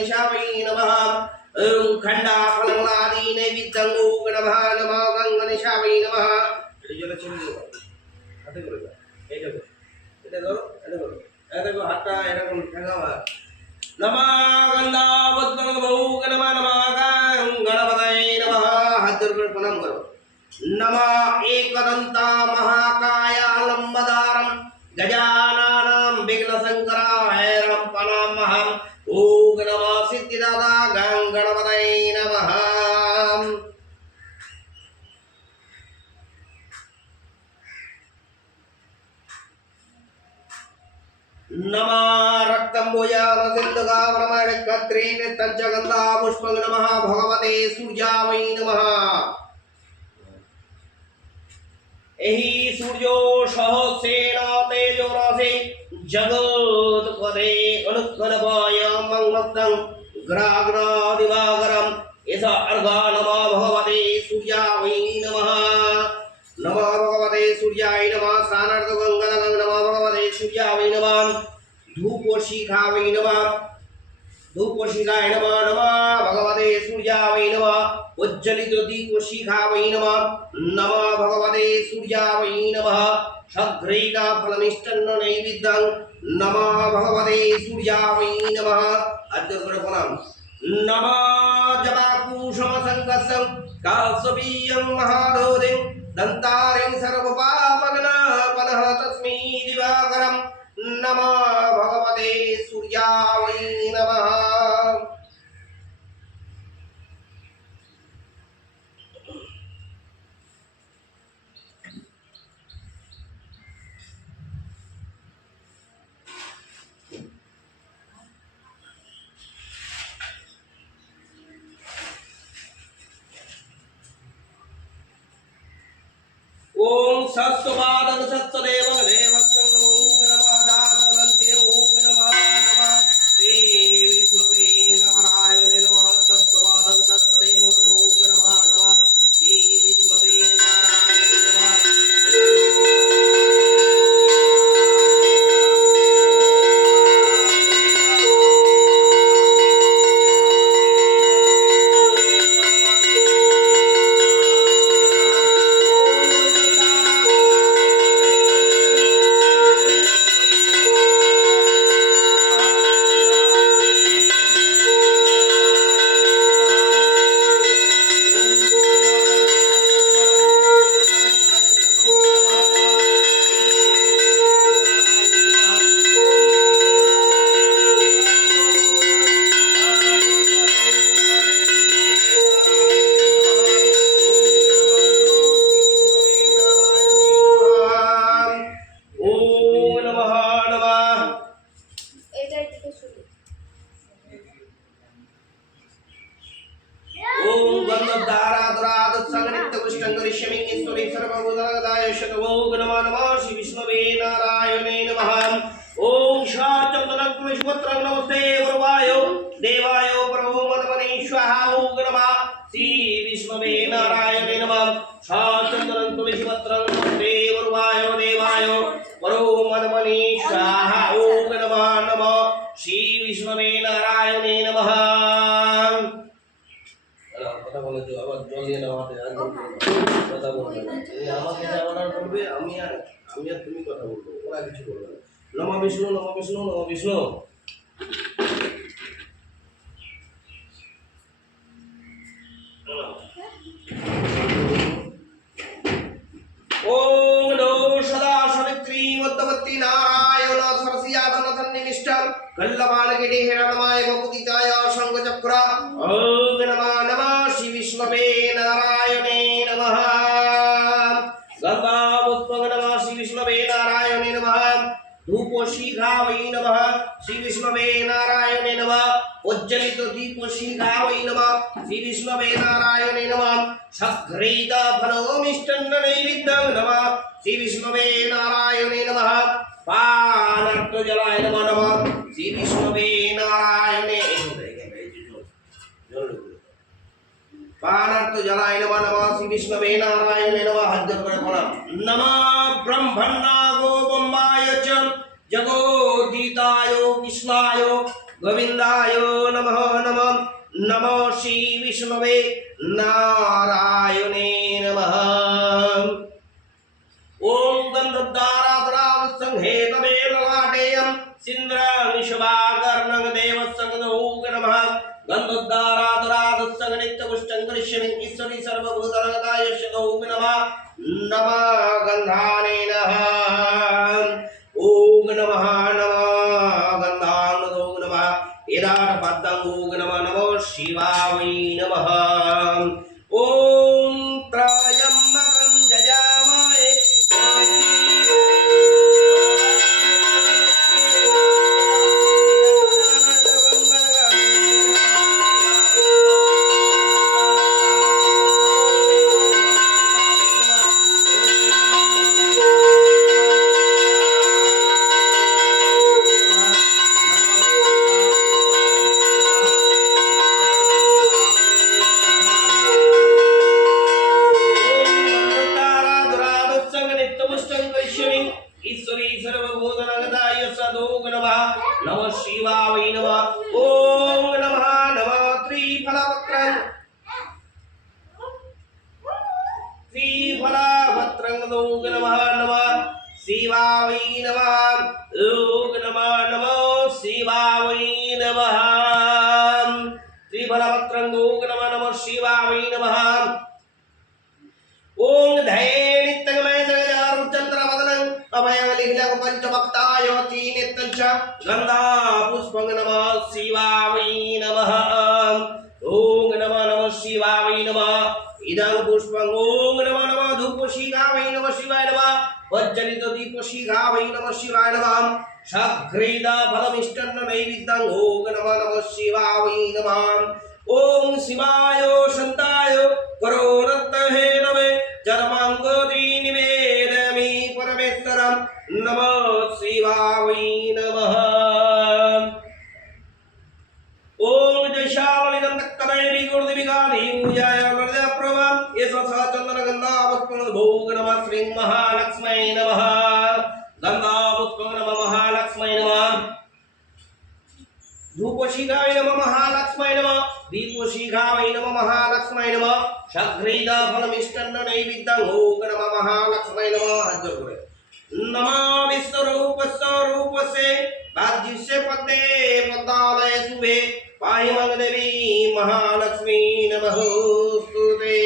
गणेशाय नमः ओम खंडा फलंगलादि नैवेद्यं नमः नमः गणेशाय नमः जल चलिए हाथे करो এই দেখো এটা ধরো এটা দেখো হাতটা এরকম ঠেকাবা नमः गंधावत्तमो नमः नमः गणपतये नमः हाथ जोड़कर प्रणाम करो नमः एकदंता महाकाय लंबोदरम गजाननं विघ्नशंकराय रंपनामहं ओम नमः सिद्धिदाता गणपतये नमः नमः रक्तंबोजान सिद्धगावरमणकत्रेण तज्जगन्धा पुष्पं नमः भगवते सूर्याय नमः एहि सूर्यो सहस्रेण तेजोराशि जगत्पते अनुत्कलपाय मंगलं ग्राग्रादिवागरं एष अर्घा नमः भगवते सूर्याय नमः नमः भगवते सूर्याय नमः सानर्थ गंगाधर नमः भगवते सूर्याय नमः धूपोशिखाय नमः धूपोशिखाय नमः नमः भगवते सूर्याय नमः उज्ज्वलित दीपोशिखाय नमः नमः भगवते सूर्याय नमः सघ्रैका फलमिष्टन्न नैवेद्यं नमः भगवते सूर्याय नमः अद्य प्रणाम नमः जबाकुशमसंकसं कासवीयं महादोदिं दन्तारिं सर्वपापगणपनः तस्मै दिवाकरं नमः भगवते सूर्याय नमः ओम सत्सवादन सत्सदेव देवक्षणो नमः दासवन्ते ओम नमः नमः ते विष्णवे नारायणे नमः सत्सवादन सत्सदेव ओम नमः नमः ते विष्णवे नारायणे नमः ओम शाचंदनं तुलसीपत्रं नमस्ते वरवायो देवायो प्रभो मदमने स्वाहा ओम नमः श्री विष्णवे नारायणे नमः शाचंदनं तुलसीपत्रं नमस्ते वरवायो देवायो प्रभो मदमने स्वाहा ओम नमः नमः श्री विष्णवे नारायणे नमः কথা বলে যে আবার জল নিয়ে নাও হাতে কথা বলবে আমাকে যা অর্ডার করবে আমি আর তুমি কথা বলবো ওরা কিছু বলবে না नमः विष्णु नमः विष्णु नमः विष्णु ओम नमो सदा सवित्री मध्यवर्ती नारायण सरसियासन सन्निविष्टं कल्लबालगिरि हिरण्मय भूतिकाय शंखचक्र ओम नमः नमः श्री विष्णवे नारायणे नमः गंगापुष्पं नमः श्री विष्णवे नारायणे नमः धूपोशिखाय नमः श्री विष्णवे नारायणे नमः उज्ज्वलित दीपोशिखाय नमः श्री विष्णवे नारायणे नमः सघ्रैत फलमिष्टन्न नैवेद्यं नमः श्री विष्णवे नारायणे नमः पानार्थ जलाय नमः नमः श्री विष्णवे नारायणे पानार्थ जलाय नमः नमः श्री विष्णवे नारायणे नमः नमः ब्रह्मण्णा गोपम्बाय च जगोदिताय कृष्णाय गोविंदाय नमः नमः नमो श्री विष्णवे नारायणे नमः ओम गंधद्वाराधरावसंहेतवे ललाटेयं सिंद्रानिशवाकर्णं देवसंगदौग नमः गंधद्वाराधरावसंगनित्यपुष्टं करिष्यामि ईश्वरी सर्वभूतनाथाय शतौग नमः नमः गंधाने नमः ओम नमः नमः गंधानदौग नमः एदाटपद्मं नमः नमो शिवाय नमः ओम त्रयंबकं जजामहे ईश्वरी सर्वभूतनाथाय सदोग नमः नमः शिवाय नमः ओम नमः नमः त्रिफलावत्रं दोग नमः नमः शिवाय नमः ओग नमः नमः शिवाय नमः त्रिफलावत्रं दोग नमः नमः शिवाय नमः ओम धये नित्यगमय जगजारुचंद्रवदनं अभयलिङ्गं पंचभक्ताय तीनित्यञ्च गन्धा पुष्पं नमः शिवाय नमः ओम नमः नमः शिवाय नमः इदं पुष्पं ओम नमः नमः धूपशिखावै नमः शिवाय नमः वज्जलित दीपशिखावै नमः शिवाय नमः शग्रीदा फलमिष्टन्न नैवेद्यं ओम नमः नमः शिवाय नमः ओम शिवाय शान्ताय करुणतहे नमः जन्मांगोदी निवेदयामि परमेश्वरं नमः शिवाय नमः ओम जयशालिनं तक्कदैवी गुरुदेविगाधि पूजाय वरदे प्रभा येषु चंदन गंधा पुष्पं भोग नमः श्री महालक्ष्मै नमः गंधा पुष्पं नमः महालक्ष्मै नमः धूपशिखाय नमः महालक्ष्मै नमः दीपशिखाय नमः महालक्ष्मै नमः शग्रीदा फलमिष्टन्न नैवेद्यं ओम नमः महालक्ष्मै नमः हजर नमः विश्वरूपस्य राज्यस्य पदे पदालय शुभे पाहि मंग देवी महालक्ष्मी नमोस्तुते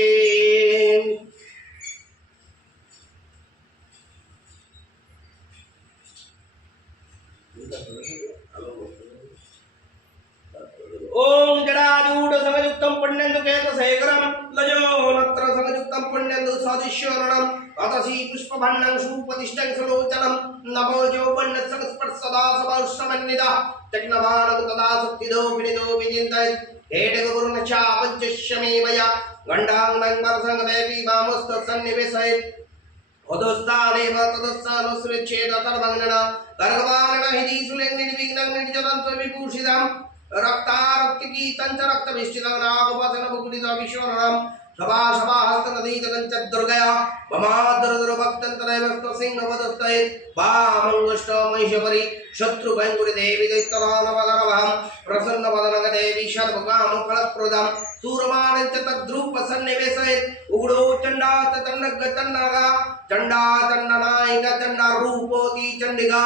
ओम जडाजूड संयुक्तं पुण्यन्दुकेतशेखरं लजोनत्र संयुक्तं पुण्यन्दु सदिश्वरणं अतसी पुष्पभण्डं सुप्रतिष्ठं सुलोचनं नभोजो वन्नसंस्पर्शदा सभाषमन्निदा तग्नवानं तदा शक्तिदो विनिदो विजिन्तय हेडगुरुनचा पञ्चश्यमेवया गण्डाङ्गं परसङ्गदेवी वामस्तसन्निवेशयत् अधोस्थानेव तदस्थानुसृच्छेद तर्वङ्गना गर्गवानन हिदी सुलेङ्गिनिविघ्नं निर्जलं विभूषितम् रक्तारक्तिकी तंच रक्त विष्टितं नागोपासन मुकुटित विश्वरणं सभा सभा हस्त नदी जगंच दुर्गया ममादुर भक्तं तदैव सिंहवदस्तये वामंगष्ट महिषपरि शत्रु भयंकुरि देवी दैत्यरानवदनवहं प्रसन्न वदनग देवी सर्वकाम फलप्रदं सूरमाणं च तद्रूप सन्निवेशयत् उग्रो चंडा तन्नग तन्नगा चंडा चंडनायिका चंडा रूपोति चंडिका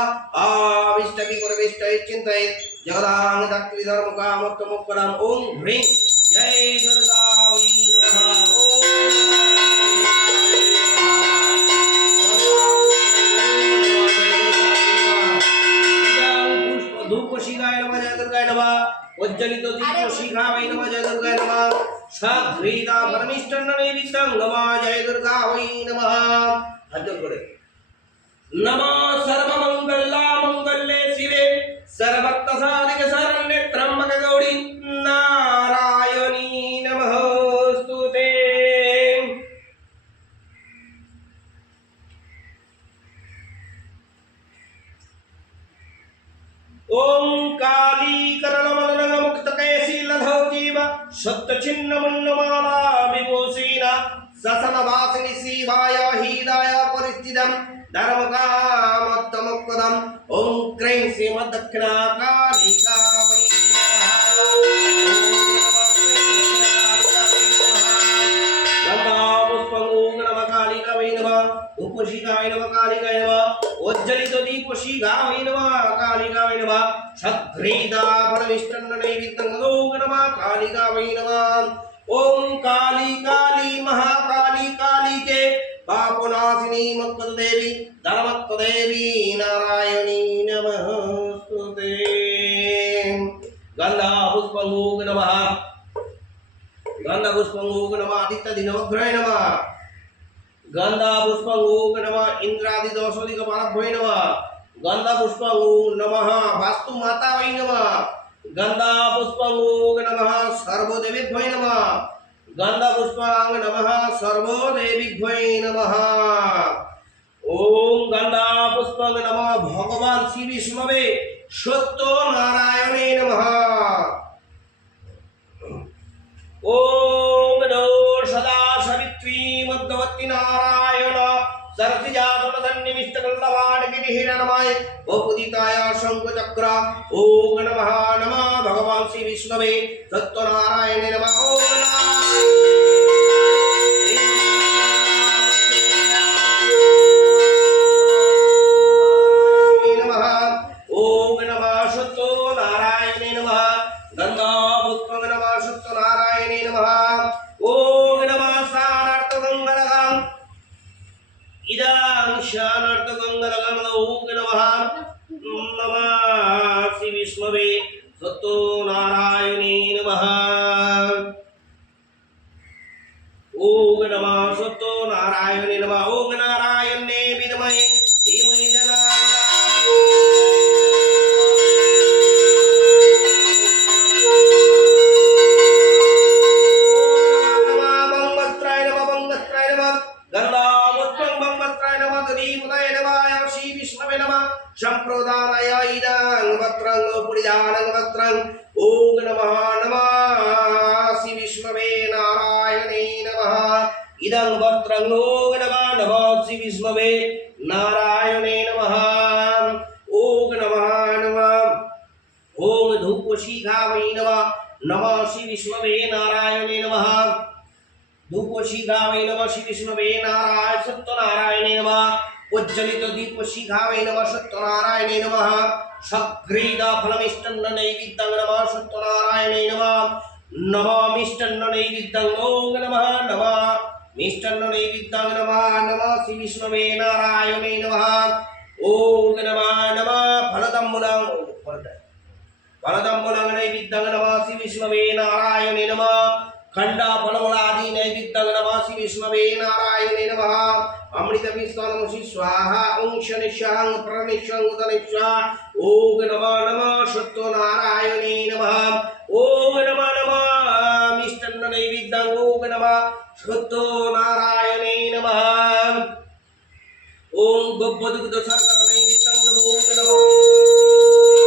आविष्टकी परविष्टये चिन्तयेत् जगदांग दत्ति धर्म कामोत्तमोपरम ओम ह्रीं जय दुर्गा वै नमः ओम धूप शिखाय नमः जय दुर्गाय नमः उज्जलित दीप शिखाय नमः जय दुर्गाय नमः शग्रीदा परमिष्टन्न नैवेद्यं नमः जय दुर्गा वै नमः हजर करे नमः सर्वमंगला मंगल्ये शिवे सर्वभक्त साधिक शरण्ये त्र्यंबक गौरी नारायणी नमोस्तुते ओम काली करलमलनग मुक्त कैशीलधौ जीव सत्य छिन्न मुन्नमाला विभूषिना ससन वासिनी शिवाय हीदाय परिस्थितम् धर्मकामोत्तमोपदम् ओम क्रीं श्रीमद्दक्षिणा कालिका वै धूपोषिघावै नमः कालिकावै नमः सघ्रीदाफलमिष्टन्न नैवेद्यं नमः कालिकावै नमः। ओम काली काली महाकाली काली के पापनाशिनी मक्कल देवी धर्मत्व देवी नारायणी नमस्ते। गंधा पुष्पंगोग नमः गंधा पुष्पंगोग नमः आदित्य दिनवग्रह नमः गंधा पुष्पंगोग नमः इंद्रादि दोषोदिक पारभ्वै नमः गंधा पुष्पंगोग नमः वास्तु माता वै नमः गंधा पुष्पंगोग नमः सर्वदेवीभ्यै नमः गंधा पुष्पांग नमः सर्वदेवीभ्यै नमः। ओम गंधा पुष्पांग नमः भगवान श्री विष्णवे सत्यनारायणे नमः। ओम नमो सदा सवित्री मध्यवर्ती नारायण सरति जातमधन्यमिष्टकल्लवाण गिरिहिर नमाय बहुदिताय शंखचक्र। ओम नमः नमः भगवान श्री विष्णवे सत्यनारायणे नमः। ओम नमः सत्यनारायणे नमः गंधा पुष्पं नमः सत्यनारायणे नमः। ओम नमः सानार्थगंगलगं इदं शानार्थगंगलगं ओम नमः नमः श्री विष्णवे सत्यनारायणे नमः। ओम नमः सत्यनारायणे नमः। ओम नारायणे विद्महे धीमहि संप्रदाय इदं वक्त्रं पुरिदानं वक्त्रं। ओम नमः नमः श्री विष्णवे नारायणे नमः इदं वक्त्रं। ओम नमः नमः श्री विष्णवे नारायणे नमः। ओम नमः नमः। ओम धूपोषिघावै नमः नमः श्री विष्णवे नारायणे नमः धूपोषिघावै नमः श्री विष्णवे नारायण सत्यनारायणे नमः। उज्ज्वलित दीपोषिघावै नमः सत्यनारायणे नमः सघ्रीदा फलमिष्टन्न नैवेद्यं नमः सत्यनारायणे नमः नमः मिष्टन्न नैवेद्यं। ओम नमः नमः मिष्टन्न नैवेद्यं नमः नमः श्री विष्णवे नारायणे नमः। ओम नमः नमः फलदम्बुलं नैवेद्यं नमः श्री विष्णवे नारायणे नमः खंडा फलमुलादि नैवेद्यं नमः श्री विष्णवे नारायणे नमः। अमृत विस्तारमसि स्वाहा ओं शनिश्चां प्रणिश्चां उदनिश्चा। ओम नमः नमः सत्यनारायणे नमः। ओम नमः नमः मिष्टन्न नैवेद्यं। ओम नमः सत्यनारायणे नमः। ओम गोपदुग्ध शर्करा नैवेद्यं नमो नमः।